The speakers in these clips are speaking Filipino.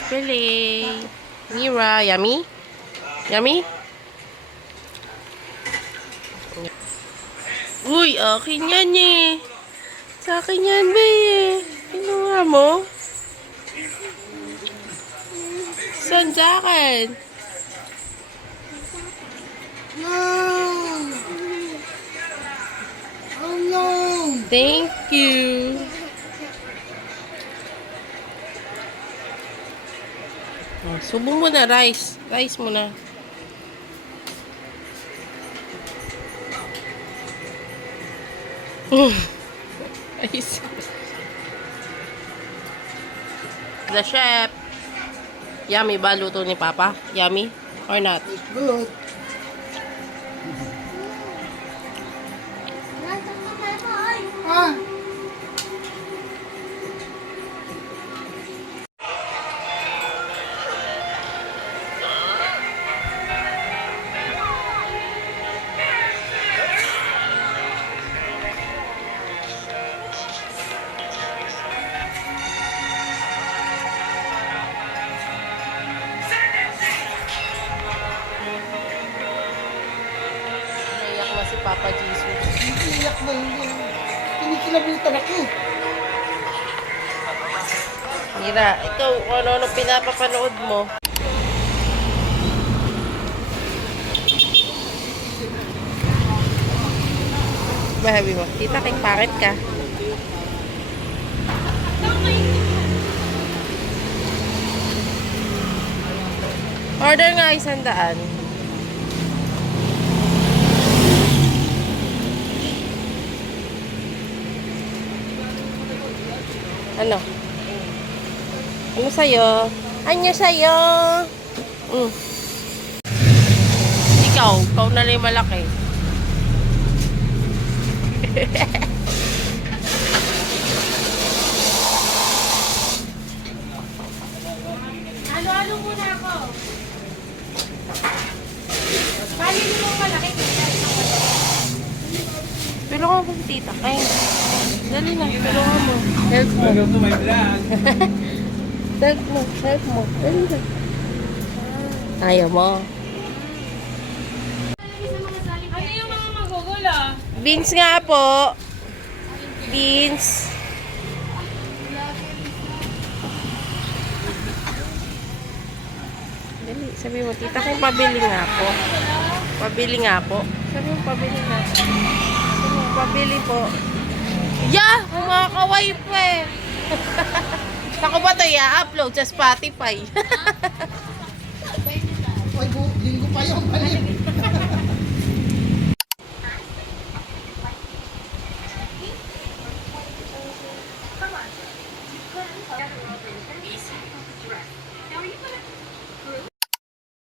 fish fillet. Mira, yummy? Yummy? Uy, akin yan eh. Sa akin yan, be. Kinuha mo? Saan sa akin? No! Oh no! Thank you. Oh, subo mo na rice. Rice mo na. Rice. The chef. Yummy ba luto ni Papa? Yummy or not? It's good. Ah! Naiyak na si Papa Jesus. Iiyak na yun. Kinikilabutan ako. Mira, ikaw, ano pinapapanood mo? Bahabi mo. Tita, kay paret ka. Order nga 100. Ano? Ano sa'yo? Anya sa'yo? Ikaw na rin malaki. Halo-halo muna ako. Bali mo malaki. Tulungan ko si tita. Ay, dali na. Tulungan mo. Help mo. Welcome to my vlog. Help mo. Help mo. Dali na. Ayaw mo. Ano yung mga magugula? Beans nga po. Beans. Dali. Sabi mo, tita, kung pabili nga po. Pabili nga po. Sabi mo, pabili nga po. Sabi mo, pabili po. Yeah! Kumakaway po eh. Ako ba ito i-upload sa Spotify? Ay, linggo pa yung balik.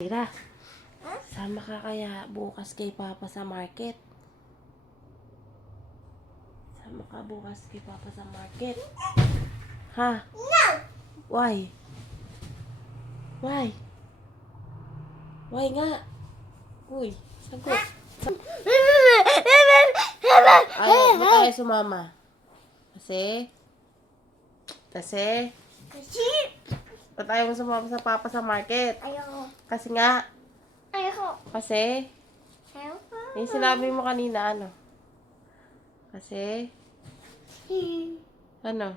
Tira, sama ka kaya bukas kay Papa sa market? Sama ka bukas kay Papa sa market? Ha? No! Why? Why? Why nga? Uy, sagot. Ayaw mo tayo sumama. Kasi? Ba't ayaw mo sumama sa Papa sa market? Ayoko. Kasi nga? Ayoko. Kasi? Ayoko. Yung sinabi mo kanina, ano? Kasi? Ano?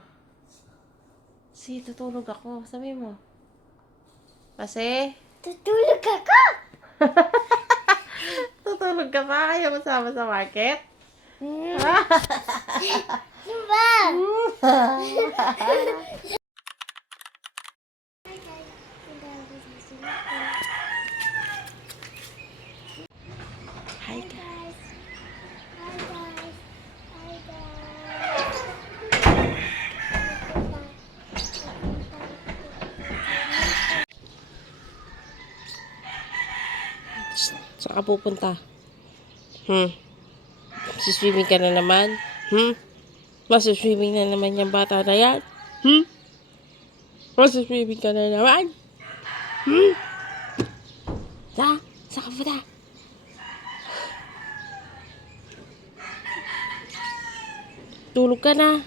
Si, tutulog ako. Sabi mo. Kasi? Tutulog ako. Tutulog ka pa? Ayaw mo sama sa market? Diba? Hi, guys. Hi guys. Hi Saan ka pupunta? Siswimming ka na naman? Masiswimming na naman yung bata na yan? Masiswimming ka na naman? Saan ka punta? Tulog ka na.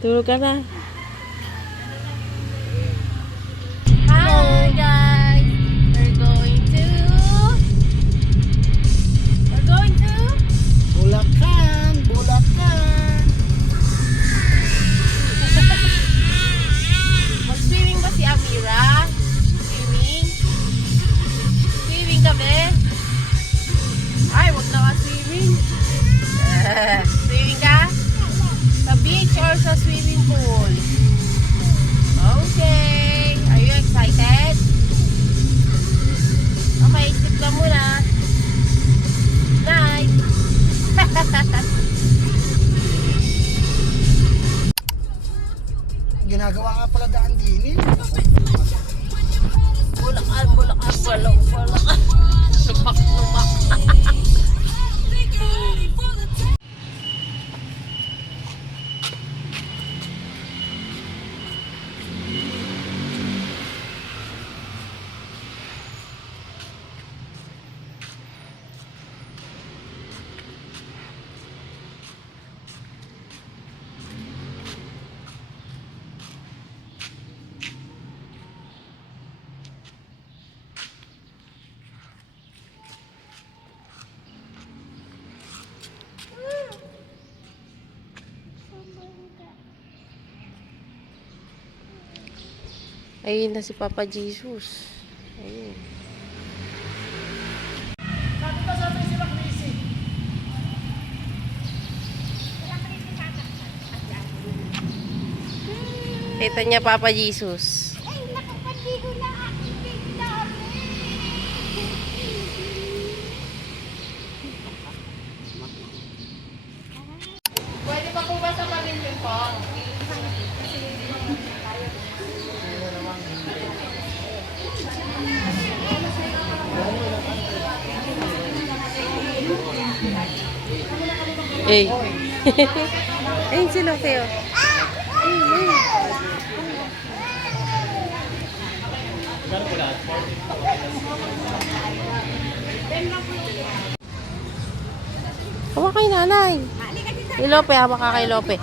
Tulog ka na. Swimming kami? Ay, wag na ka swimming. Swimming ka? Sa beach or sa swimming pool? Okay. Are you excited? Okay, sleep na muna. Night. Ginagawa nga pala daan din eh. Bulakan, bulakan, bulakan. Lupak, lupak. Ayun na si Papa Jesus. Ayun. Kita niya Papa Jesus. Ay, nakapaligo na aking big dami. Pwede ba kung basta pa rin yung pong? Eh. Ayun si Lope, oh. Hawa kay nanay. Si Lope, hawa ka kay Lope.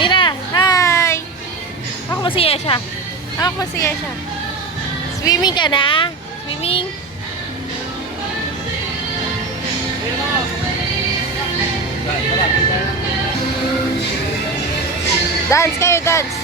Mira, hi! Ako masaya siya. Ako masaya siya. Swimming ka na? Swimming? Dance kayo, dance.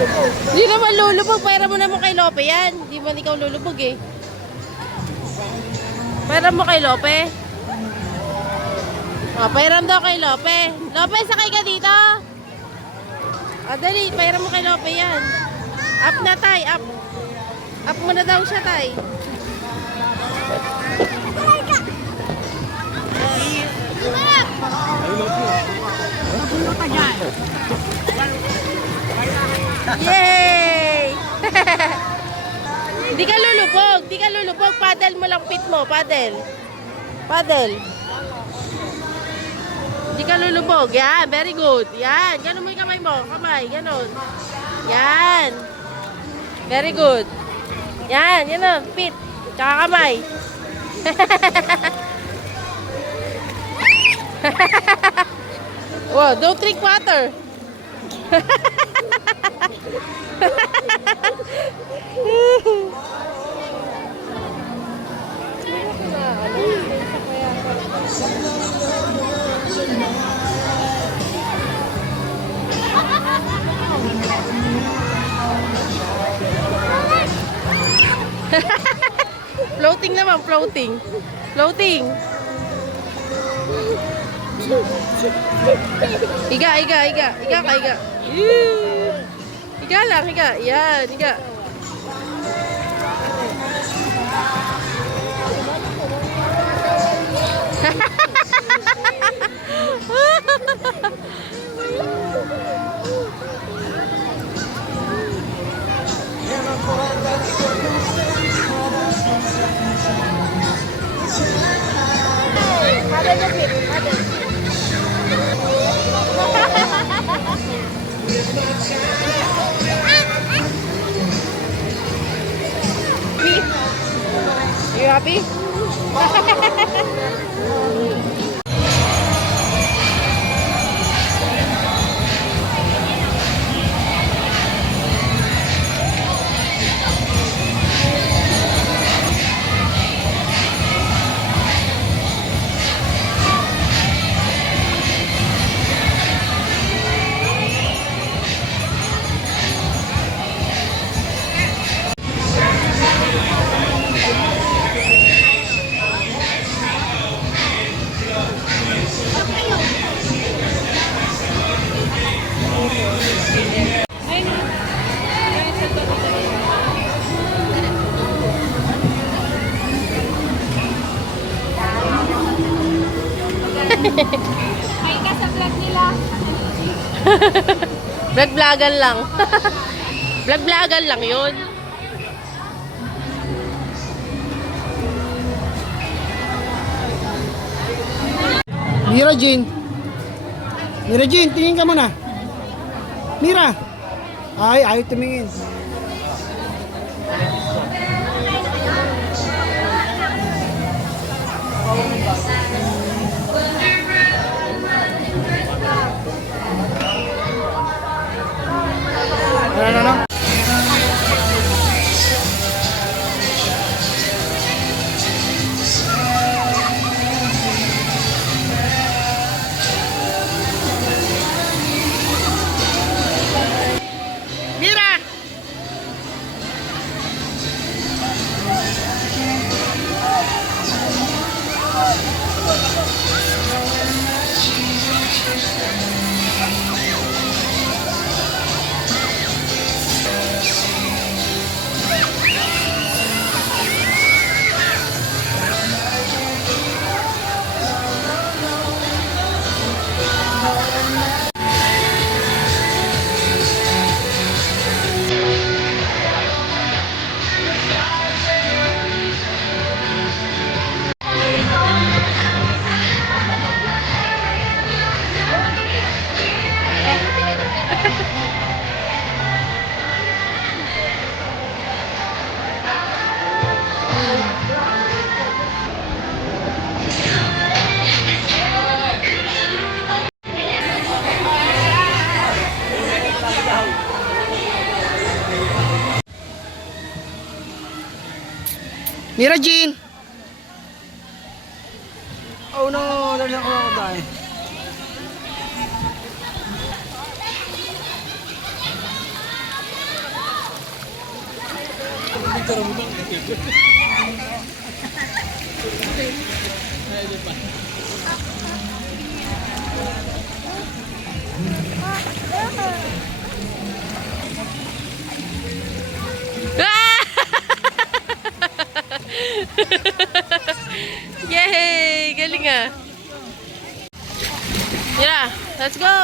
Hindi naman lulubog. Pera mo naman kay Lope yan. Hindi man ikaw lulubog eh. Pera mo kay Lope. Pairam daw kay Lope. Lope, sakay ka dito. Dali. Pairam mo kay Lope yan. Up na, tay. Up. Up mo na daw siya, tay. Yay! Di ka lulubog. Di ka lulubog. Paddle mo lang pit mo. Paddle. Paddle. Di ka lulubog. Yan. Very good. Yan. Ganun mo yung kamay mo. Kamay. Ganun. Yan. Very good. Yan. Yan o. Pit. Tsaka kamay. Wow. Don't drink water. Floating naman, floating. Floating. Higa, higa, higa. Higa ka, higa. Higa lang, higa. Yan, higa. Are you happy? Ay ka sa vlog nila. Vlog-vlogan lang. Vlog-vlogan lang yun. Mira Jean. Mira Jean, tingin ka muna. Mira. Ay, ayaw tumingin. Ano? Mira! Mira Jean. Oh no, there's a crocodile. Ah! Yay! Galing ah. Yeah, let's go!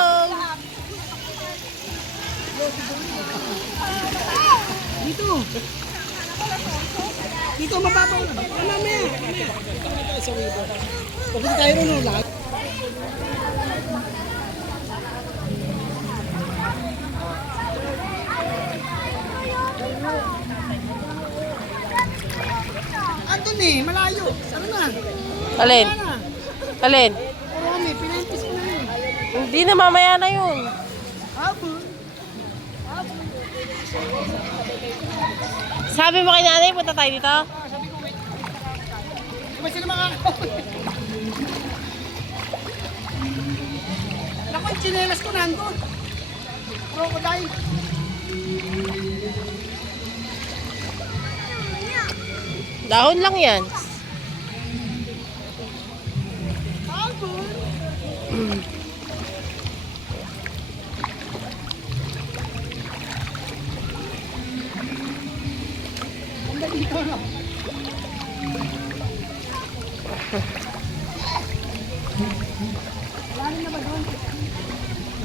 Dito. Dito, mababaw na. Mamaya. Pagpunta tayo rin, no? Lahat. Andun eh, malayo. Ano na? Alin? Ano na? Alin? Oo, may pinampis ko na yun. Hindi na, mamaya na yun. Habol. Sabi mo kay nanay, punta tayo dito? Di ba sila makakawin? Naku, yung chinelas ko nandun. Crocodile. Dahon lang yan. Habol. Ang dito na.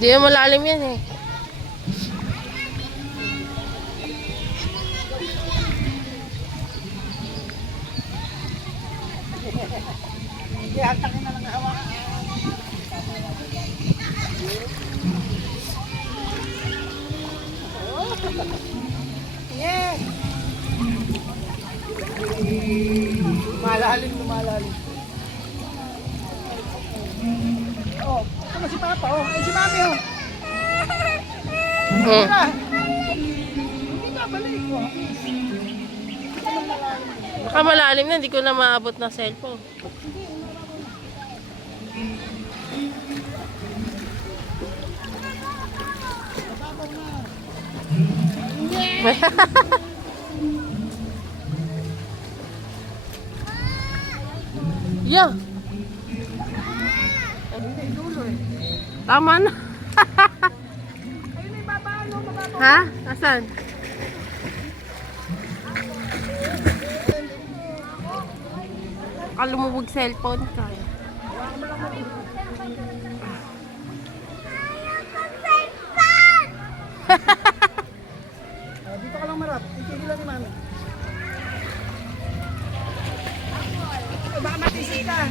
Hindi na malalim yan eh. Kaya takin na lang hawakan. Yeah. Lumalalim. Oh, ito si Papa, oh. Ay, si Mami, oh. Hmm. Tara. Hindi babalik, oh. Baka malalim na, hindi ko na maabot ng cellphone. Yeah. Tama na. Ha? Asan? Kalumubog cellphone ka. Dito ka lang marap. Itigil ni Mami. Baka matisi ka.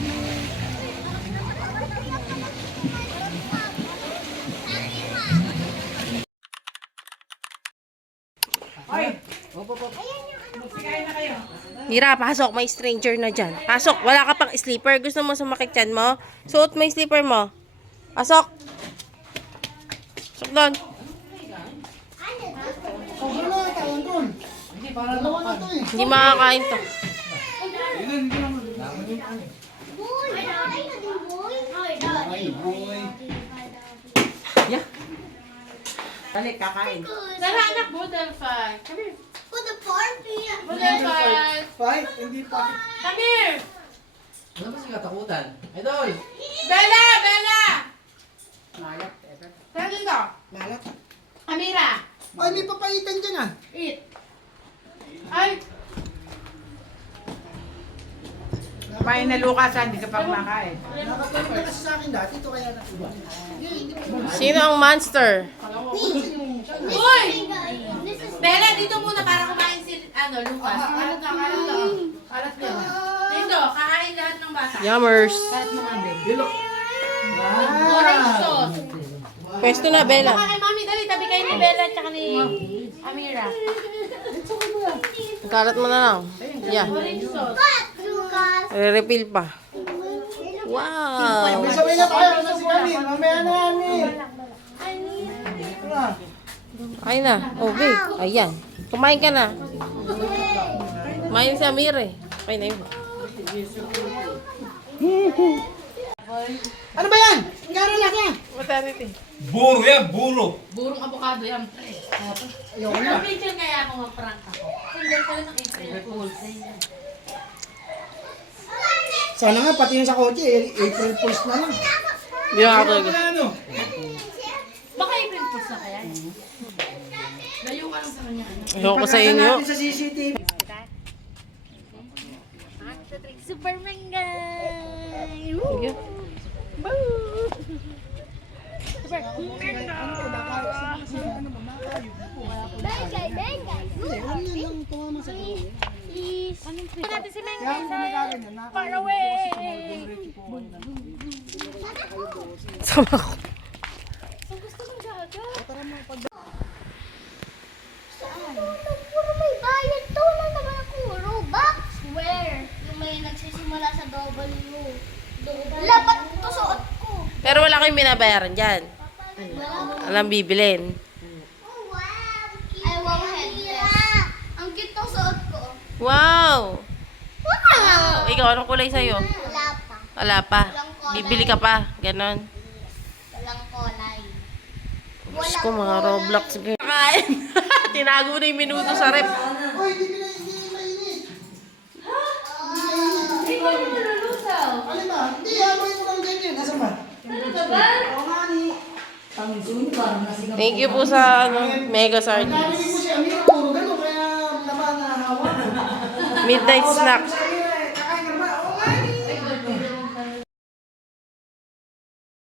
Mira, pasok. May stranger na dyan. Pasok. Wala ka pang sleeper. Gusto mo sumakit yan mo? Suot mo yung sleeper mo. Pasok. Pasok doon. Wala, tawon doon. Dalawa na to eh. Hindi makakain to. Balik, kakain. Nalanak mo, Delphi. Come here. Fight, hindi pa. Come here. Ano ba siya katakutan? Idol! Bella! Bella! Tara dito. Lalat. Amira. Ay, may papaitan dyan ah. Eat. Ay. Kumain na Lucas, hindi ka pa kumakain. Nakatulog na kasi sa akin dati, ito kaya natuwa. Sino ang monster? Uy! Bella, dito muna para kumain si Lucas. Kalat niya. Dito, kakain lahat ng bata. Yummers. Orange sauce. Pwesto na, Bella. Kay Mami, dali, tabi kayo ni Bella at ni Amira. Kalat mo na lang. Yeah. Orange sauce. Re-refill pa. Wow. May sabay na tayo, ano si Mami? Mamaya na Mami. Ano? Ay na. Okay. Ayan. Kumain ka na. Kumain si Amir eh. Okay na yun. Ano ba yan? Gara na ka. Maternity. Buro yan, buro. Burong avocado yan, pre. Ayoko na. Picture kaya ako mag-prank ako. Sandal pala ng April Fools. Sana nga, pati yung sa kotse, April Fools na lang. Hindi na ako. Ano? Baka April Fools na kaya eh. Layo ka lang sa kanya. Ano? Ayoko sa inyo. natin sa CCTV. Superman guys! Sige. Bengay! Bengay! Please! Natin si Mengay far away! Sama ko. Ang gusto kong gaga. Puro may bayad to lang naman ako. Robux? Where? Yung may nagsisimula sa W. Lapat to suot ko. Pero wala kayong binabayaran dyan. Alam bibilin. Oh, wow! Ay, wow, headless. Ang cute ng suot ko. Wow! Wow! Ikaw, anong kulay sa'yo? Wala pa. Wala pa. Bibili ka pa. Ganon. Walang kulay. Diyos ko, mga Roblox. Kakain. Tinago na yung minuto sa rep. Uy, hindi mainit. Ikaw yung malulusaw. Alin ba? Hindi, haluin mo lang ganyan. Nasaan ba? Talaga ba? Oo nga ni. Thank you po sa Mega Sardines. Narinig mo si Amira, puro gano'n, kaya naman nahawa. Midnight snack.